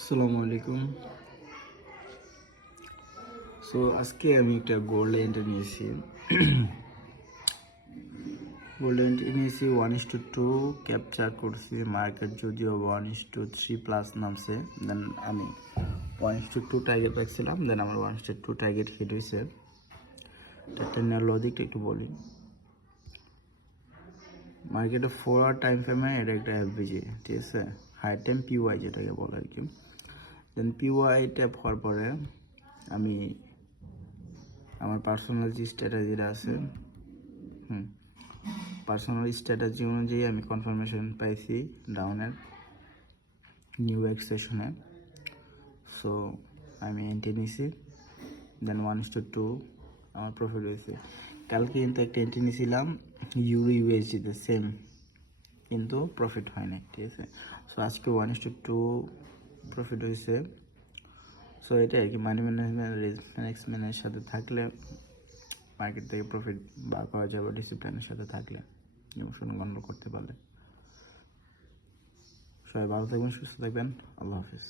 আসসালামু আলাইকুম। সো আজকে আমি একটা গোল্ড এন্ট্রি নিয়েছি। গোল্ড এন্ট্রি নিয়েছি 1:2 ক্যাপচার করছি। মার্কেট যদিও 1:3 প্লাস নামছে, দেন আমি 1:2 টার্গেট রাখছিলাম, দেন আমার 1:2 টার্গেট হিট হয়েছে। টেকনিক্যাল লজিকটা একটু বলি। মার্কেটে 4 টাইম ফ্রেমে এটা একটা এফবিজি, ঠিক আছে, হাই টাইম পিওয়াই যেটাকে বলে আর কি। দেন পিওয়াই ট্যাপ হওয়ার পরে আমি আমার পার্সোনাল যে স্ট্র্যাটেজিটা আছে, পার্সোনাল স্ট্র্যাটেজি অনুযায়ী আমি কনফার্মেশন পাইছি ডাউনের নিউ এক্স সেশনে। সো আমি এন্ট্রি নিয়েছি, দেন 1:2 আমার প্রফিট হয়েছে। কালকে কিন্তু একটা এন্ট্রি নিয়েছিলাম ইউরো ইউএসডিতে সেম, কিন্তু প্রফিট হয় না, ঠিক আছে। সো আজকে 1:2 প্রফিট হয়েছে। সো এটা আর কি, মানি ম্যানেজমেন্ট রিস্ক ম্যানেজমেন্টের সাথে থাকলে মার্কেট থেকে প্রফিট বার করা যাবে, ডিসিপ্লিনের সাথে থাকলে, ইমোশন কন্ট্রোল করতে পারলে। সবাই ভালো থাকবেন, সুস্থ থাকবেন। আল্লাহ হাফিজ।